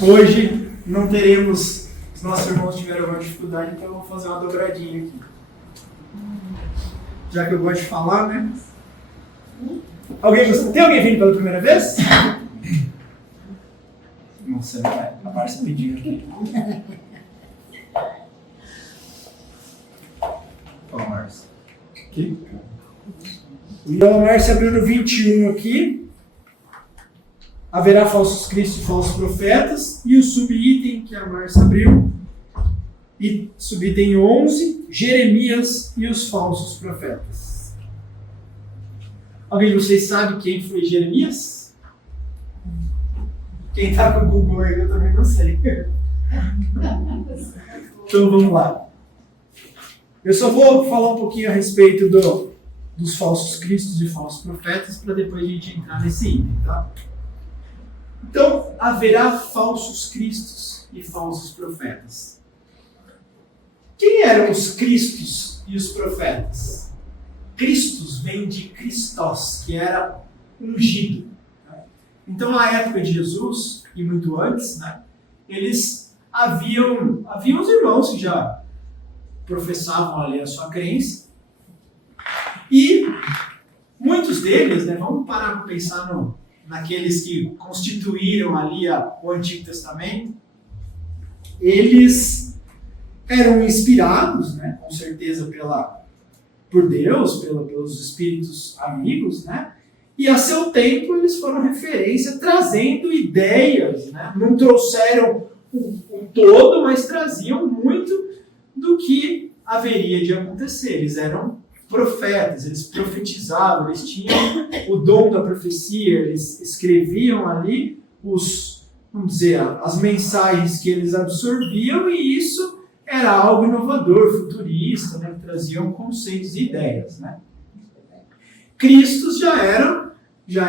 Hoje não teremos, os nossos irmãos tiveram alguma dificuldade, então eu vou fazer uma dobradinha aqui. Já que eu gosto de falar, né? Tem alguém vindo pela primeira vez? Nossa, a Márcia pediu aqui. Ó, Márcia. Aqui. Então a Márcia abriu no 21 aqui. Haverá falsos cristos e falsos profetas. E o subitem que a Márcia abriu. E subitem 11, Jeremias e os falsos profetas. Alguém de vocês sabe quem foi Jeremias? Quem está com o Google aí, eu também não sei. Então vamos lá. Eu só vou falar um pouquinho a respeito dos falsos cristos e falsos profetas para depois a gente entrar nesse item, tá? Então, haverá falsos cristos e falsos profetas. Quem eram os cristos e os profetas? Cristos vem de Christos, que era ungido. Então, na época de Jesus, e muito antes, né, eles haviam os irmãos que já professavam ali a sua crença. E muitos deles, né, vamos parar para pensar naqueles que constituíram ali o Antigo Testamento, eles eram inspirados, né, com certeza por Deus, pelos espíritos amigos, né? E a seu tempo eles foram referência trazendo ideias, né? Não trouxeram o todo, mas traziam muito do que haveria de acontecer. Eles eram profetas, eles profetizavam, eles tinham o dom da profecia, eles escreviam ali as mensagens que eles absorviam, e isso era algo inovador, futurista, né? Que traziam conceitos e ideias, né? Cristos já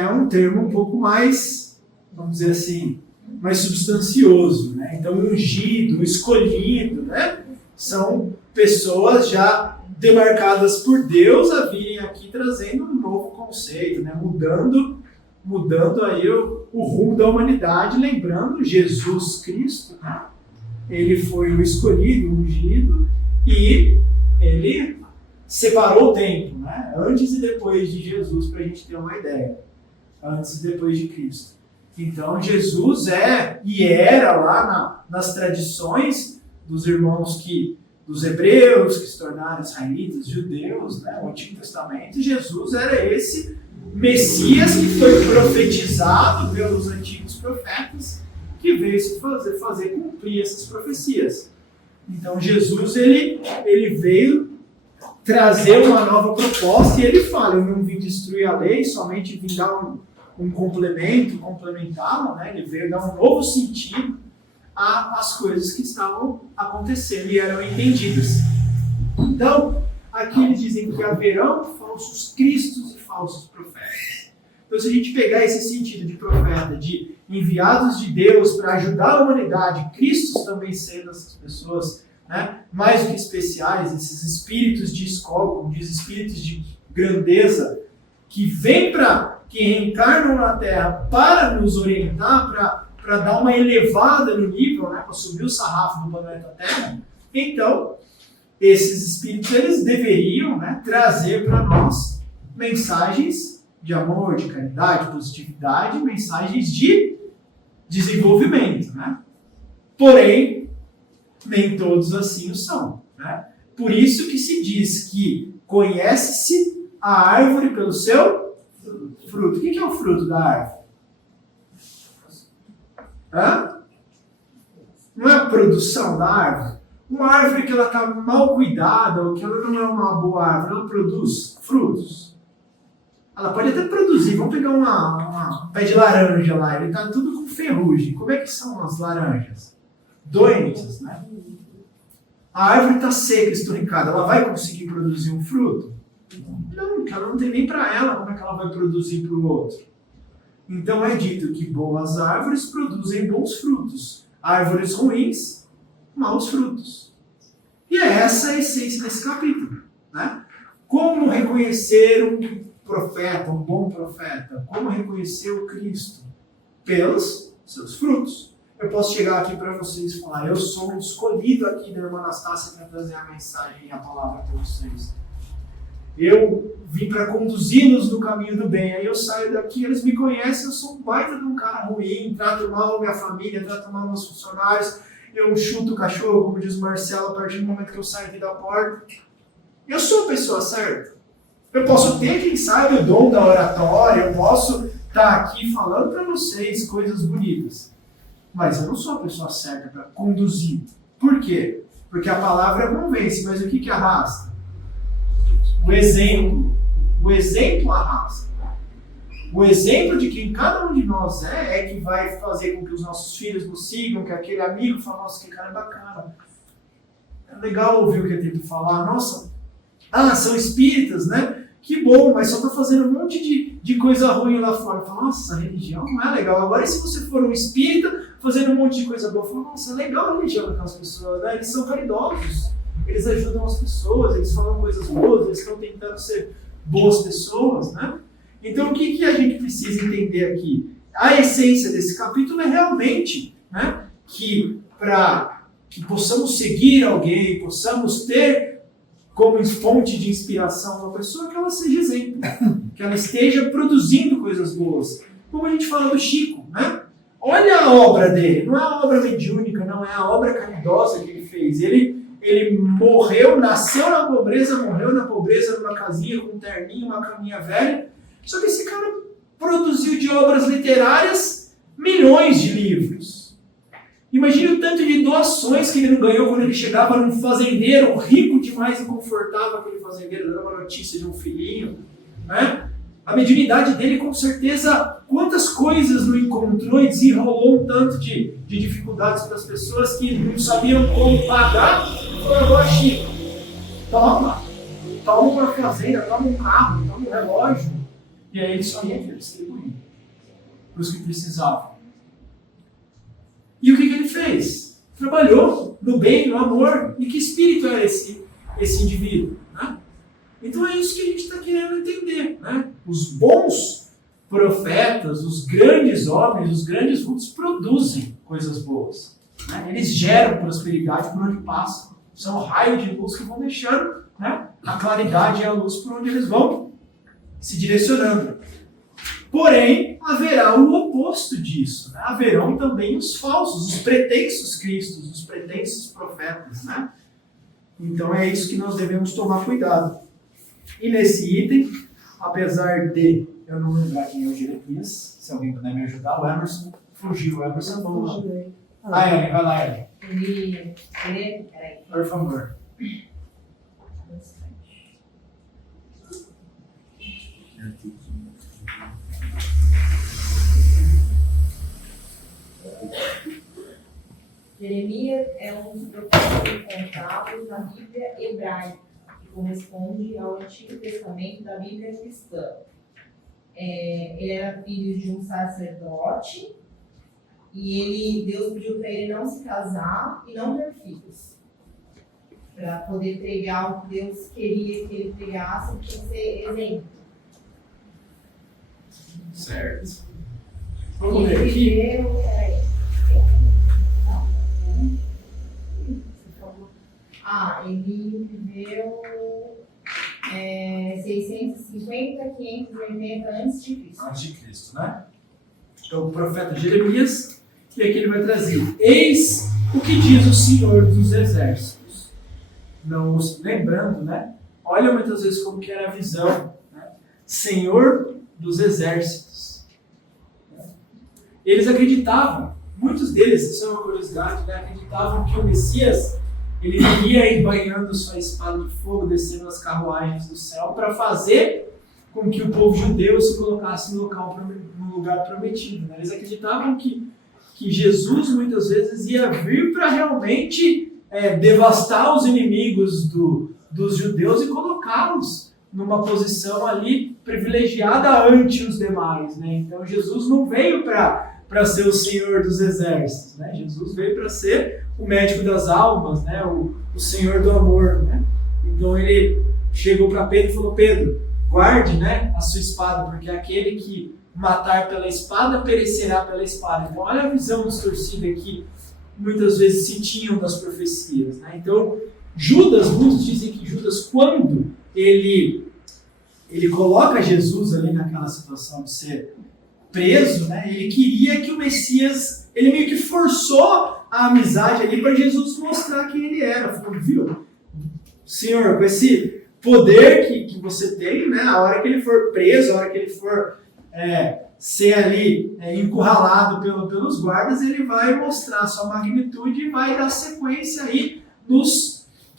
é um termo um pouco mais, vamos dizer assim, mais substancioso, né? Então, ungido, escolhido, né? São pessoas já demarcadas por Deus a virem aqui trazendo um novo conceito, né? Mudando aí o rumo da humanidade, lembrando Jesus Cristo, né? Ele foi o escolhido, o ungido, e ele separou o tempo, né? Antes e depois de Jesus, para a gente ter uma ideia. Antes e depois de Cristo. Então, Jesus era lá nas tradições dos irmãos dos hebreus, que se tornaram israelitas, judeus, né? O Antigo Testamento, Jesus era esse Messias que foi profetizado pelos antigos profetas, que veio se fazer cumprir essas profecias. Então, Jesus ele veio trazer uma nova proposta, e ele fala: eu não vim destruir a lei, somente vim dar um complemento, complementá-la, né? Ele veio dar um novo sentido às coisas que estavam acontecendo e eram entendidas. Então, aqui eles dizem que haverão falsos cristos e falsos profetas. Então, se a gente pegar esse sentido de profeta, de enviados de Deus para ajudar a humanidade, Cristos também sendo essas pessoas, né, mais do que especiais, esses espíritos de escola, como diz, espíritos de grandeza, que reencarnam na Terra para nos orientar, para dar uma elevada no nível, né, para subir o sarrafo do planeta Terra. Então, esses espíritos eles deveriam, né, trazer para nós mensagens de amor, de caridade, positividade, mensagens de desenvolvimento, né? Porém, nem todos assim o são, né? Por isso que se diz que conhece-se a árvore pelo seu fruto. O que é o fruto da árvore? Não é a produção da árvore. Uma árvore que ela está mal cuidada, ou que ela não é uma boa árvore, ela produz frutos. Ela pode até produzir. Vamos pegar um pé de laranja lá, ele está tudo com ferrugem. Como é que são as laranjas? Doentes, né? A árvore está seca, esturricada, ela vai conseguir produzir um fruto? Não, porque ela não tem nem para ela, como é que ela vai produzir para o outro? Então é dito que boas árvores produzem bons frutos. Árvores ruins, maus frutos. E é essa a essência desse capítulo, né? Como reconhecer um profeta, um bom profeta? Como reconhecer o Cristo? Pelos seus frutos. eu posso chegar aqui para vocês e falar, eu sou um escolhido aqui da irmã Anastácia para trazer a mensagem e a palavra para vocês. Eu vim para conduzi-los no caminho do bem. Aí eu saio daqui, eles me conhecem, eu sou um baita de um cara ruim, trato mal minha família, trato mal meus funcionários, eu chuto o cachorro, como diz o Marcelo, a partir do momento que eu saio aqui da porta. Eu sou a pessoa certa. Eu posso ter, quem sabe, o dom da oratória, eu posso estar aqui falando para vocês coisas bonitas. Mas eu não sou a pessoa certa para conduzir. Por quê? Porque a palavra convence, mas o que arrasta? O exemplo. O exemplo arrasta. O exemplo de quem cada um de nós é que vai fazer com que os nossos filhos nos sigam, que aquele amigo fala, nossa, que cara bacana. É legal ouvir o que ele tem que falar. Nossa, são espíritas, né? Que bom, mas só está fazendo um monte de coisa ruim lá fora. Fala, nossa, a religião não é legal. Agora, e se você for um espírita fazendo um monte de coisa boa? Fala, nossa, é legal a religião daquelas pessoas, né? Eles são caridosos, eles ajudam as pessoas, eles falam coisas boas, eles estão tentando ser boas pessoas, né? Então, o que a gente precisa entender aqui? A essência desse capítulo é realmente, né, que para que possamos seguir alguém, possamos ter como fonte de inspiração uma pessoa, que ela seja exemplo, que ela esteja produzindo coisas boas. Como a gente fala do Chico, né? Olha a obra dele, não é a obra mediúnica, não é a obra caridosa que ele fez. Ele morreu, nasceu na pobreza, morreu na pobreza, numa casinha com um terninho, uma caminha velha. Só que esse cara produziu de obras literárias milhões de livros. Imagine o tanto de doações que ele não ganhou quando ele chegava num fazendeiro rico demais e confortável, aquele fazendeiro dando uma notícia de um filhinho, né? A mediunidade dele, com certeza, quantas coisas não encontrou e desenrolou um tanto de dificuldades para as pessoas que não sabiam como pagar. Falou, agora, Chico, toma uma fazenda, toma um carro, toma um relógio. E aí ele só ia distribuir para os que precisavam. E o que ele fez? Trabalhou no bem, no amor. E que espírito era esse indivíduo? Né? Então é isso que a gente está querendo entender. Né? Os bons profetas, os grandes homens, os grandes vultos produzem coisas boas. Né? Eles geram prosperidade por onde passam. São raios de luz que vão deixando, né, a claridade e a luz por onde eles vão se direcionando. Porém, haverá o oposto disso. Né? Haverão também os falsos, os pretensos cristos, os pretensos profetas. Né? Então é isso que nós devemos tomar cuidado. E nesse item, apesar de eu não lembrar quem é o Jeremias, se alguém puder me ajudar, o Emerson fugiu. O Emerson, vamos lá. Ellen, vai lá, Ellen. Por favor. Jeremias é um dos profetas encontrados na Bíblia hebraica, que corresponde ao Antigo Testamento da Bíblia cristã. Ele era filho de um sacerdote e Deus pediu para ele não se casar e não ter filhos. Para poder pregar o que Deus queria que ele pregasse, tinha que ser exemplo. Certo. Vamos ver aqui. Ele viveu 650 a 580 a.C. Antes de Cristo, né? Então, o profeta Jeremias, e aqui ele vai trazer: eis o que diz o Senhor dos Exércitos. Não, lembrando, né? Olha muitas vezes como que era a visão, né? Senhor dos Exércitos. Eles acreditavam, muitos deles, isso é uma curiosidade, né? Acreditavam que o Messias ele iria embanhando sua espada de fogo, descendo as carruagens do céu, para fazer com que o povo judeu se colocasse no lugar prometido. Né? Eles acreditavam que Jesus muitas vezes ia vir para realmente devastar os inimigos dos judeus e colocá-los numa posição ali privilegiada ante os demais. Né? Então Jesus não veio para ser o Senhor dos Exércitos. Né? Jesus veio para ser o médico das almas, né? o Senhor do amor. Né? Então ele chegou para Pedro e falou: Pedro, guarde, né, a sua espada, porque aquele que matar pela espada, perecerá pela espada. Então, olha a visão distorcida que muitas vezes se tinham das profecias, né? Então, Judas, muitos dizem que Judas, quando ele coloca Jesus ali naquela situação de ser preso, né? Ele queria que o Messias, ele meio que forçou a amizade ali para Jesus mostrar quem ele era. Falou, viu, Senhor, com esse poder que você tem, né? A hora que ele for preso, a hora que ele for ser ali encurralado pelos guardas, ele vai mostrar a sua magnitude e vai dar sequência aí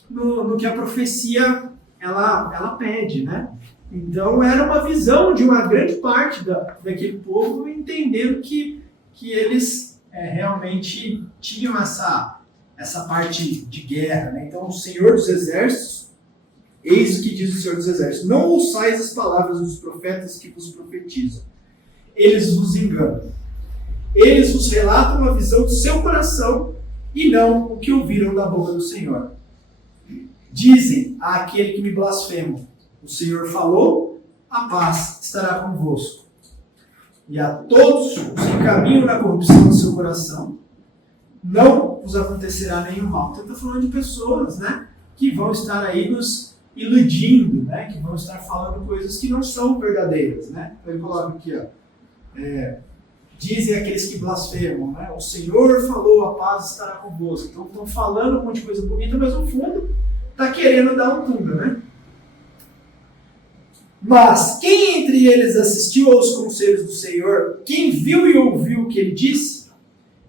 no que a profecia ela pede, né? Então era uma visão de uma grande parte daquele povo entendendo que eles realmente tinham essa parte de guerra, né? Então o Senhor dos Exércitos, eis o que diz o Senhor dos Exércitos: não ouçais as palavras dos profetas que vos profetizam, eles vos enganam. Eles vos relatam a visão do seu coração e não o que ouviram da boca do Senhor. Dizem àquele que me blasfema: o Senhor falou, a paz estará convosco. E a todos os que caminham na corrupção do seu coração, não vos acontecerá nenhum mal. Então, está falando de pessoas, né, que vão estar aí nos iludindo, né, que vão estar falando coisas que não são verdadeiras, né? Então, ele coloca aqui, dizem aqueles que blasfemam, né? O Senhor falou, a paz estará convosco. Então, estão falando um monte de coisa bonita, mas no fundo está querendo dar um tunga, né? Mas quem entre eles assistiu aos conselhos do Senhor? Quem viu e ouviu o que ele disse?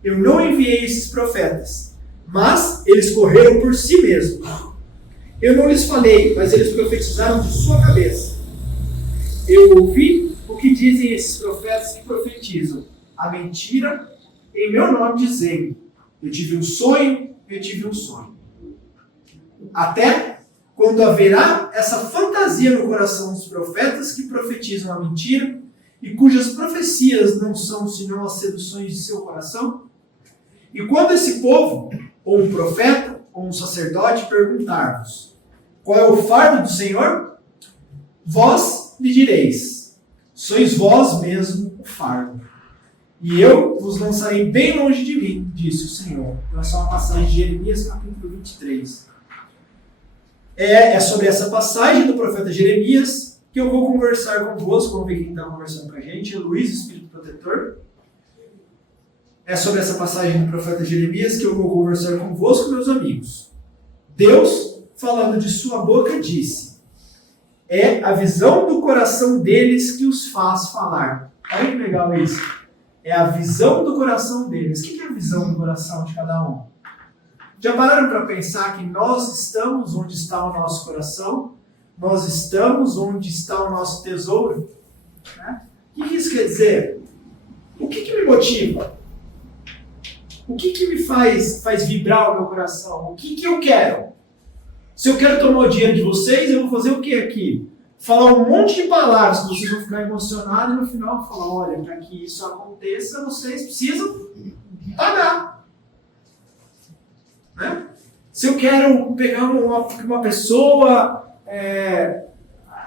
Eu não enviei esses profetas, mas eles correram por si mesmos. Eu não lhes falei, mas eles profetizaram de sua cabeça. Eu ouvi o que dizem esses profetas que profetizam a mentira em meu nome, dizendo: eu tive um sonho, eu tive um sonho. Até quando haverá essa fantasia no coração dos profetas que profetizam a mentira e cujas profecias não são senão as seduções de seu coração? E quando esse povo, ou um profeta, ou um sacerdote, perguntar-vos: qual é o fardo do Senhor? Vós lhe direis: sois vós mesmo o fardo. E eu vos lançarei bem longe de mim, disse o Senhor. Então, essa é uma passagem de Jeremias, capítulo 23. É sobre essa passagem do profeta Jeremias que eu vou conversar convosco. Vamos ver quem está conversando com a gente. Luiz, Espírito Protetor. É sobre essa passagem do profeta Jeremias que eu vou conversar convosco, meus amigos. Deus, falando de sua boca, disse: é a visão do coração deles que os faz falar. Olha que legal isso. É a visão do coração deles. O que é a visão do coração de cada um? Já pararam para pensar que nós estamos onde está o nosso coração? Nós estamos onde está o nosso tesouro? Né? O que isso quer dizer? O que me motiva? O que me faz vibrar o meu coração? O que eu quero? Se eu quero tomar o dinheiro de vocês, eu vou fazer o que aqui? Falar um monte de palavras que vocês vão ficar emocionados e no final eu vou falar: olha, para que isso aconteça, vocês precisam pagar. Né? Se eu quero pegar uma pessoa,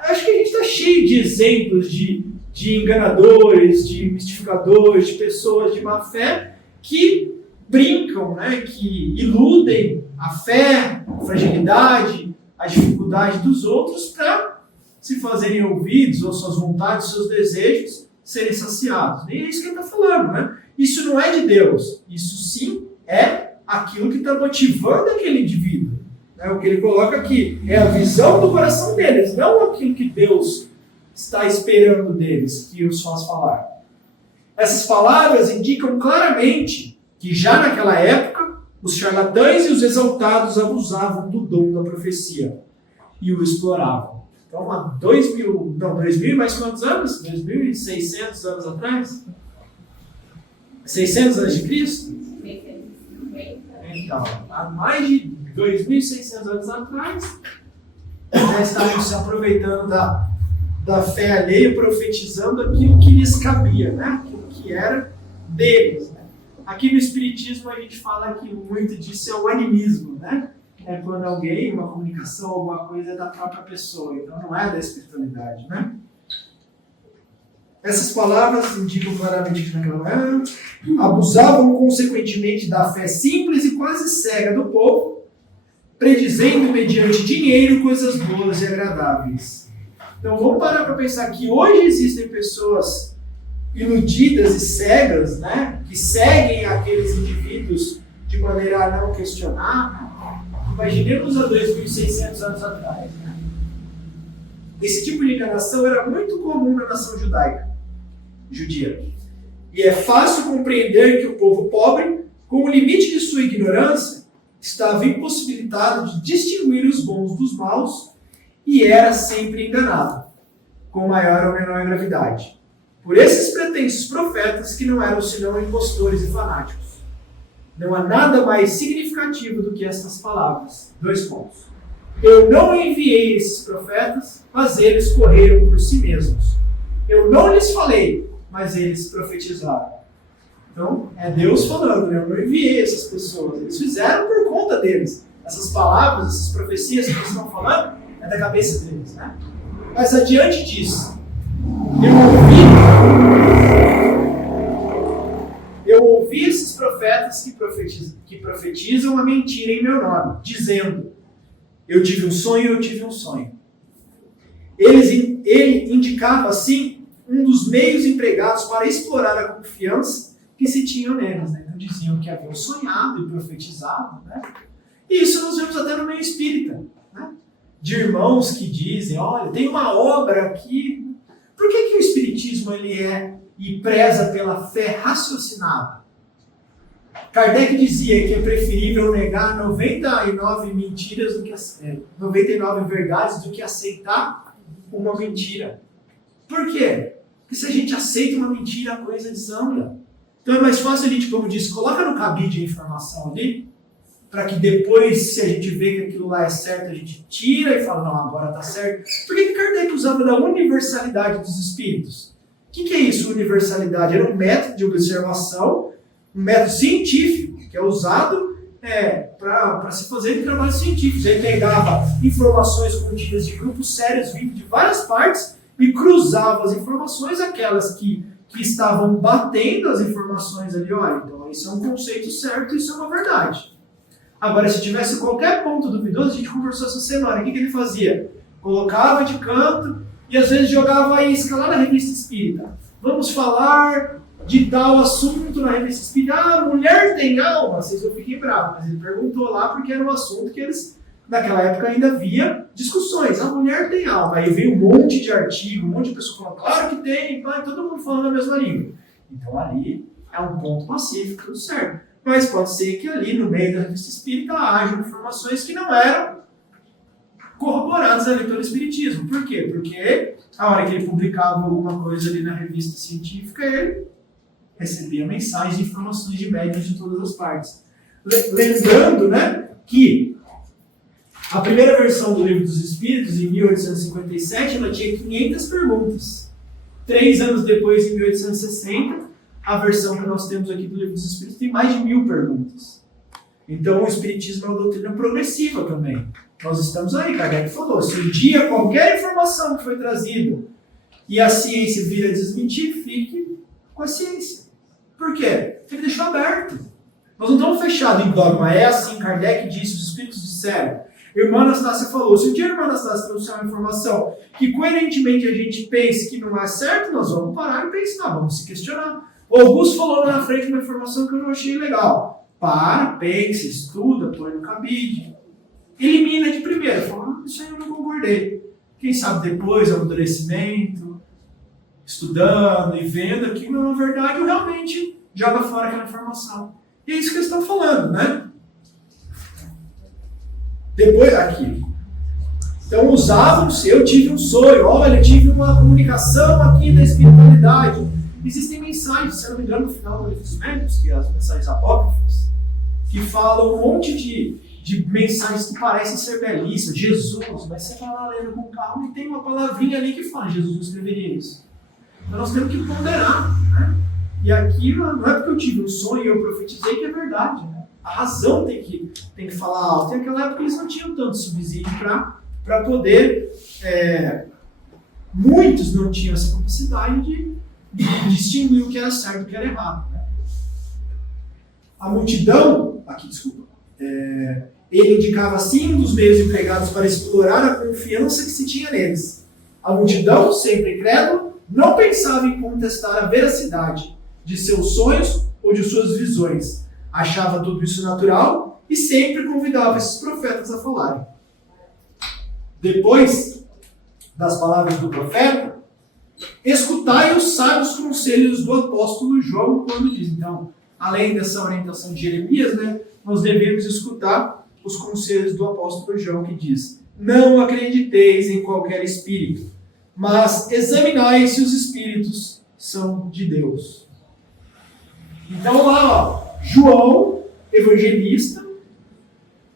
acho que a gente está cheio de exemplos de enganadores, de mistificadores, de pessoas de má fé que brincam, né, que iludem a fé, a fragilidade, a dificuldade dos outros para se fazerem ouvidos, ou suas vontades, seus desejos serem saciados. Nem é isso que ele está falando, né? Isso não é de Deus. Isso sim é aquilo que está motivando aquele indivíduo. Né? O que ele coloca aqui é a visão do coração deles, não aquilo que Deus está esperando deles, que os faz falar. Essas palavras indicam claramente que já naquela época os charlatães e os exaltados abusavam do dom da profecia e o exploravam. Então, há 2.000 mais quantos anos? 2.600 anos atrás? 600 anos de Cristo? Então, há mais de 2.600 anos atrás, já estavam se aproveitando da fé alheia, profetizando aquilo que lhes cabia, né? Aquilo que era deles. Né? Aqui no Espiritismo a gente fala que muito disso é o animismo, né? É quando alguém, uma comunicação, alguma coisa é da própria pessoa, então não é da espiritualidade, né? Essas palavras indicam claramente que naquela época abusavam consequentemente da fé simples e quase cega do povo, predizendo mediante dinheiro coisas boas e agradáveis. Então vamos parar para pensar que hoje existem pessoas iludidas e cegas, né, que seguem aqueles indivíduos de maneira a não questionar. Imaginemos há 2.600 anos atrás. Né? Esse tipo de enganação era muito comum na nação judia. E é fácil compreender que o povo pobre, com o limite de sua ignorância, estava impossibilitado de distinguir os bons dos maus e era sempre enganado, com maior ou menor gravidade, por esses pretensos profetas que não eram senão impostores e fanáticos. Não há nada mais significativo do que estas palavras. 2 pontos. Eu não enviei esses profetas, mas eles correram por si mesmos. Eu não lhes falei, mas eles profetizaram. Então, é Deus falando, né? Eu não enviei essas pessoas. Eles fizeram por conta deles. Essas palavras, essas profecias que eles estão falando, é da cabeça deles, né? Mas adiante disso, eu ouvi esses profetas que profetizam a mentira em meu nome, dizendo, eu tive um sonho. Ele indicava, assim, um dos meios empregados para explorar a confiança que se tinham neles. Né? Então diziam que haviam sonhado e profetizado. Né? E isso nós vemos até no meio espírita. Né? De irmãos que dizem, olha, tem uma obra aqui. Por que o espiritismo ele é e preza pela fé raciocinada? Kardec dizia que é preferível negar 99 mentiras do que 99 verdades do que aceitar uma mentira. Por quê? Porque se a gente aceita uma mentira, a coisa desanda. Então é mais fácil a gente, como disse, coloca no cabide a informação ali, para que depois, se a gente vê que aquilo lá é certo, a gente tira e fala, não, agora está certo. Por que Kardec usava da universalidade dos espíritos? O que é isso, universalidade? Era um método de observação, um método científico, que é usado para se fazer trabalhos científicos. Ele pegava informações contidas de grupos sérios vindos de várias partes e cruzava as informações, aquelas que estavam batendo as informações ali, olha, então isso é um conceito certo, isso é uma verdade. Agora, se tivesse qualquer ponto duvidoso, a gente conversou essa semana, o que ele fazia? Colocava de canto e às vezes jogava a isca lá na revista espírita. Vamos falar de tal assunto na revista espírita. Ah, mulher tem alma? Vocês não fiquem bravos, mas ele perguntou lá porque era um assunto que eles, naquela época, ainda havia discussões. A mulher tem alma. Aí veio um monte de artigo, um monte de pessoas falando, claro que tem, todo mundo falando a mesma língua. Então ali é um ponto pacífico, tudo certo. Mas pode ser que ali no meio da revista espírita hajam informações que não eram corroboradas ali pelo espiritismo. Por quê? Porque a hora que ele publicava alguma coisa ali na revista científica, ele recebia mensagens e informações de médiuns de todas as partes. Lembrando, né, que a primeira versão do Livro dos Espíritos, em 1857, ela tinha 500 perguntas. 3 anos depois, em 1860, a versão que nós temos aqui do Livro dos Espíritos tem mais de 1000 perguntas. Então, o Espiritismo é uma doutrina progressiva também. Nós estamos aí, Kardec falou, se um dia qualquer informação que foi trazida e a ciência vir a desmentir, fique com a ciência. Por quê? Ele deixou aberto. Nós não estamos fechados em dogma. É assim, Kardec disse, os Espíritos disseram. Irmã Anastácia falou, se um dia a irmã Anastácia trouxer uma informação que coerentemente a gente pense que não é certo, nós vamos parar e pensar, vamos se questionar. O Augusto falou lá na frente uma informação que eu não achei legal. Para, pensa, estuda, põe no cabide. Elimina de primeira. Fala, isso aí eu não concordei. Quem sabe depois, amadurecimento, estudando e vendo aquilo, na verdade, eu realmente joga fora aquela informação. E é isso que eles estão falando, né? Depois, aqui. Então usavam-se, eu tive um sonho, olha, eu tive uma comunicação aqui da espiritualidade. Existem mensagens, se eu não me engano, no final do Livro dos Médiuns, que é as mensagens apócrifas, que falam um monte de mensagens que parecem ser belíssimas. Jesus, mas você vai lá lendo com calma e tem uma palavrinha ali que fala, Jesus não escreveria isso. Então nós temos que ponderar, né? E aqui não é porque eu tive um sonho e eu profetizei que é verdade, né? A razão tem que falar alto. E naquela época eles não tinham tanto subsídio para poder... muitos não tinham essa capacidade distinguir o que era certo e o que era errado. Né? A multidão, ele indicava assim um dos meios empregados para explorar a confiança que se tinha neles. A multidão, sempre incrédula, não pensava em contestar a veracidade de seus sonhos ou de suas visões. Achava tudo isso natural e sempre convidava esses profetas a falarem. Depois das palavras do profeta, escutai os sábios conselhos do apóstolo João quando diz. Então, além dessa orientação de Jeremias, né, nós devemos escutar os conselhos do apóstolo João que diz: não acrediteis em qualquer espírito, mas examinai se os espíritos são de Deus. Então lá, João, evangelista,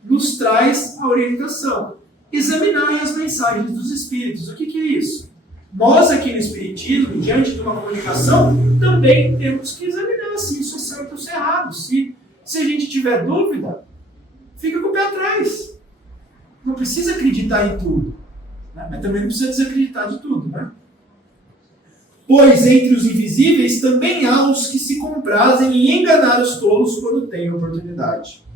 nos traz a orientação. Examinai as mensagens dos espíritos. O que é isso? Nós aqui no Espiritismo, diante de uma comunicação, também temos que examinar se isso é certo ou se é errado. Se a gente tiver dúvida, fica com o pé atrás. Não precisa acreditar em tudo, né? Mas também não precisa desacreditar de tudo. Né? Pois entre os invisíveis também há os que se comprazem em enganar os tolos quando têm oportunidade.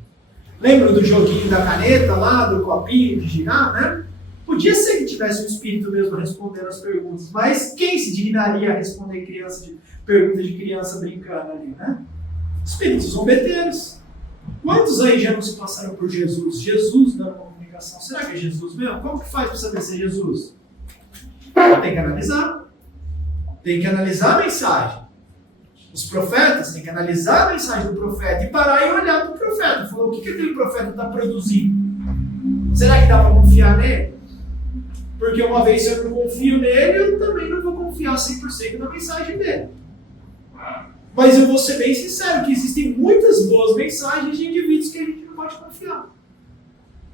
Lembra do joguinho da caneta lá, do copinho de girar, né? Podia ser que tivesse um espírito mesmo respondendo as perguntas, mas quem se dignaria a responder perguntas de criança brincando ali, né? Espíritos zombeteiros. Quantos aí já não se passaram por Jesus? Jesus dando uma comunicação. Será que é Jesus mesmo? Como que faz para saber se é Jesus? Tem que analisar. Tem que analisar a mensagem. Os profetas têm que analisar a mensagem do profeta e parar e olhar para o profeta. Falar, o que aquele profeta está produzindo? Será que dá para confiar nele? Porque uma vez se eu não confio nele, eu também não vou confiar 100% na mensagem dele. Mas eu vou ser bem sincero, que existem muitas boas mensagens de indivíduos que a gente não pode confiar.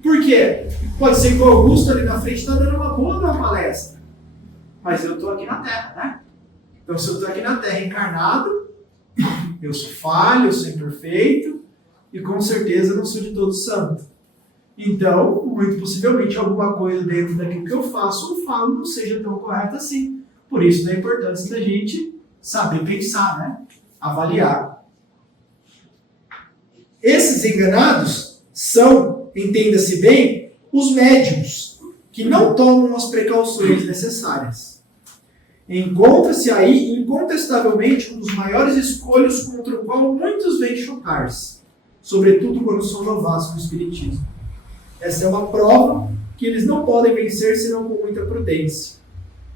Por quê? Pode ser que o Augusto ali na frente está dando uma boa palestra. Mas eu estou aqui na Terra, né? Então se eu estou aqui na Terra encarnado, eu sou falho, eu sou imperfeito, e com certeza não sou de todo santo. Então, muito possivelmente, alguma coisa dentro daquilo que eu faço ou falo não seja tão correta assim. Por isso, da importância da gente saber pensar, né? Avaliar. Esses enganados são, entenda-se bem, os médiuns, que não tomam as precauções necessárias. Encontra-se aí, incontestavelmente, um dos maiores escolhos contra o qual muitos vêm chocar-se, sobretudo quando são novatos no Espiritismo. Essa é uma prova que eles não podem vencer senão com muita prudência.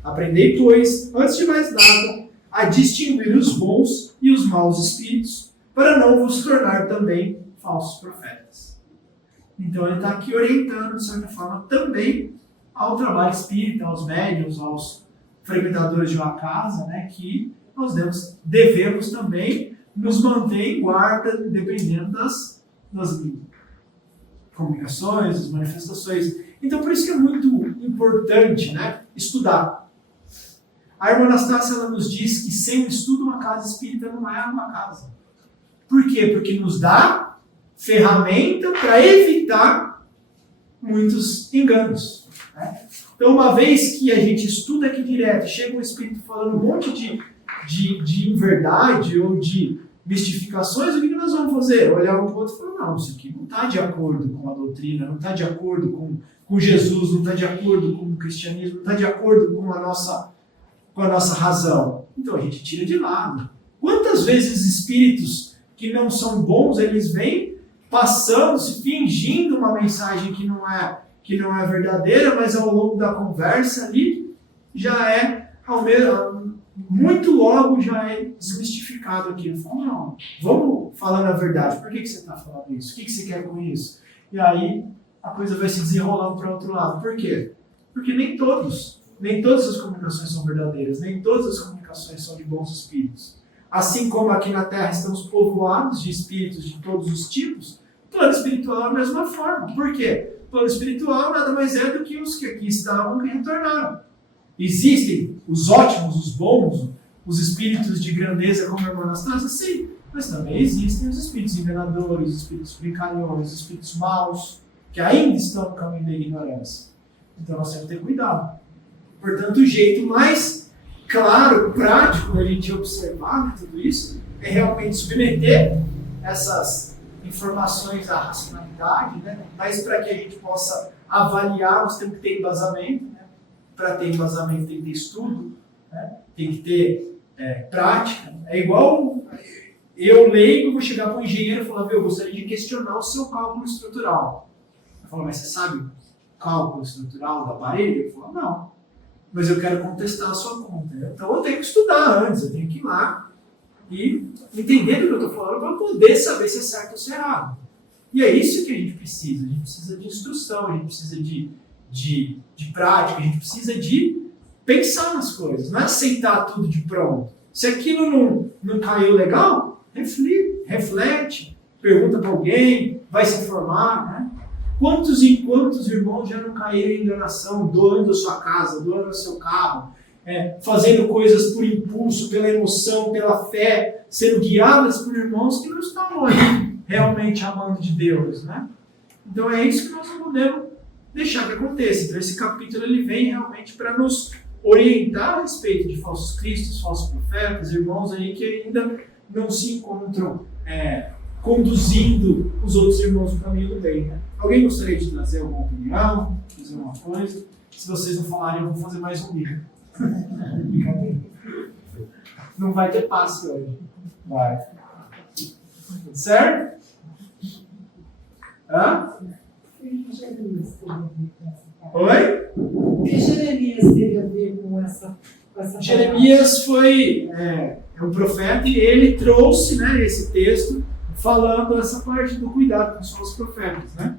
Aprendei, pois, antes de mais nada, a distinguir os bons e os maus espíritos, para não vos tornar também falsos profetas. Então ele está aqui orientando, de certa forma, também ao trabalho espírita, aos médiuns, aos frequentadores de uma casa, né, que nós devemos também nos manter em guarda, dependendo das comunicações, das manifestações. Então, por isso que é muito importante, né, estudar. A irmã Anastácia, ela nos diz que sem o estudo uma casa espírita não é uma casa. Por quê? Porque nos dá ferramenta para evitar muitos enganos. Né? Então, uma vez que a gente estuda aqui direto, chega um espírito falando um monte de inverdade ou de mistificações, o que nós vamos fazer? Olhar um para o outro e falar, não, isso aqui não está de acordo com a doutrina, não está de acordo com Jesus, não está de acordo com o cristianismo, não está de acordo com a nossa razão. Então a gente tira de lado. Quantas vezes espíritos que não são bons, eles vêm passando-se, fingindo uma mensagem que não é verdadeira, mas ao longo da conversa ali, já é, muito logo já é desmistificado aquilo. Fala, não, vamos falar a verdade. Por que você está falando isso? O que você quer com isso? E aí a coisa vai se desenrolando para o outro lado. Por quê? Porque nem todas as comunicações são verdadeiras, nem todas as comunicações são de bons espíritos. Assim como aqui na Terra estamos povoados de espíritos de todos os tipos, o plano espiritual é a mesma forma. Por quê? O plano espiritual nada mais é do que os que aqui estavam que retornaram. Existem os ótimos, os bons, os espíritos de grandeza como a irmã Anastácia, sim, mas também existem os espíritos enganadores, os espíritos brincalhões, os espíritos maus, que ainda estão no caminho da ignorância. Então nós temos que ter cuidado. Portanto, o jeito mais claro, prático, a gente observar tudo isso, é realmente submeter essas informações à racionalidade, né? Mas para que a gente possa avaliar, nós temos que ter embasamento, né? Para ter embasamento tem que ter estudo, né? Tem que ter prática. É igual eu leigo, vou chegar para um engenheiro e falar, eu gostaria de questionar o seu cálculo estrutural. Eu falo, mas você sabe o cálculo estrutural do aparelho? Eu falo, não. Mas eu quero contestar a sua conta. Então eu tenho que estudar antes, eu tenho que ir lá e entender do que eu estou falando para poder saber se é certo ou se é errado. E é isso que a gente precisa de instrução, a gente precisa de prática, a gente precisa de pensar nas coisas, não é aceitar tudo de pronto. Se aquilo não caiu legal, reflete, pergunta para alguém, vai se informar, né? Quantos e quantos irmãos já não caíram em enganação, doando a sua casa, doando o seu carro, fazendo coisas por impulso, pela emoção, pela fé, sendo guiadas por irmãos que não estão ali realmente amando de Deus, né? Então é isso que nós não podemos deixar que aconteça. Então esse capítulo ele vem realmente para nos orientar a respeito de falsos cristos, falsos profetas, irmãos aí que ainda não se encontram conduzindo os outros irmãos no caminho do bem, né? Alguém gostaria de trazer alguma opinião, dizer alguma coisa? Se vocês não falarem, eu vou fazer mais um livro. Não vai ter passe hoje. Vai. Certo? Hã? Oi? O que Jeremias teve a ver com essa Jeremias foi um profeta e ele trouxe, né, esse texto falando essa parte do cuidado com os falsos profetas, né?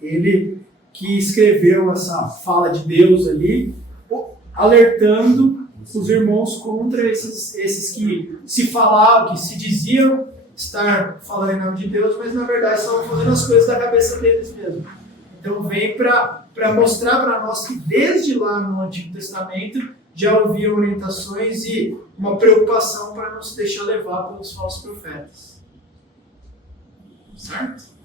Ele que escreveu essa fala de Deus ali, alertando os irmãos contra esses que se falavam, que se diziam estar falando em nome de Deus, mas na verdade estavam fazendo as coisas da cabeça deles mesmo. Então vem para mostrar para nós que desde lá no Antigo Testamento já havia orientações e uma preocupação para não se deixar levar pelos falsos profetas. Certo?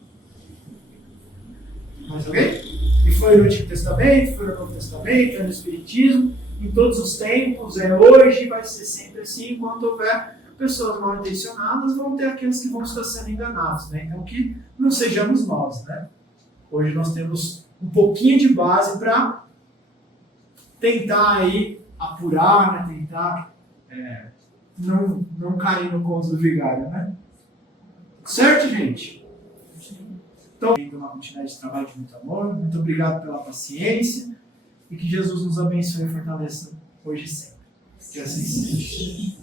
Mais alguém? E foi no Antigo Testamento, foi no Novo Testamento, é no Espiritismo, em todos os tempos, hoje, vai ser sempre assim, enquanto houver pessoas mal intencionadas, vão ter aqueles que vão estar sendo enganados, né? Então que não sejamos nós, né? Hoje nós temos um pouquinho de base para tentar aí apurar, né? Tentar não cair no conto do vigário, né? Certo, gente? Então, uma continuidade de trabalho de muito amor, muito obrigado pela paciência e que Jesus nos abençoe e fortaleça hoje e sempre. Que assim seja.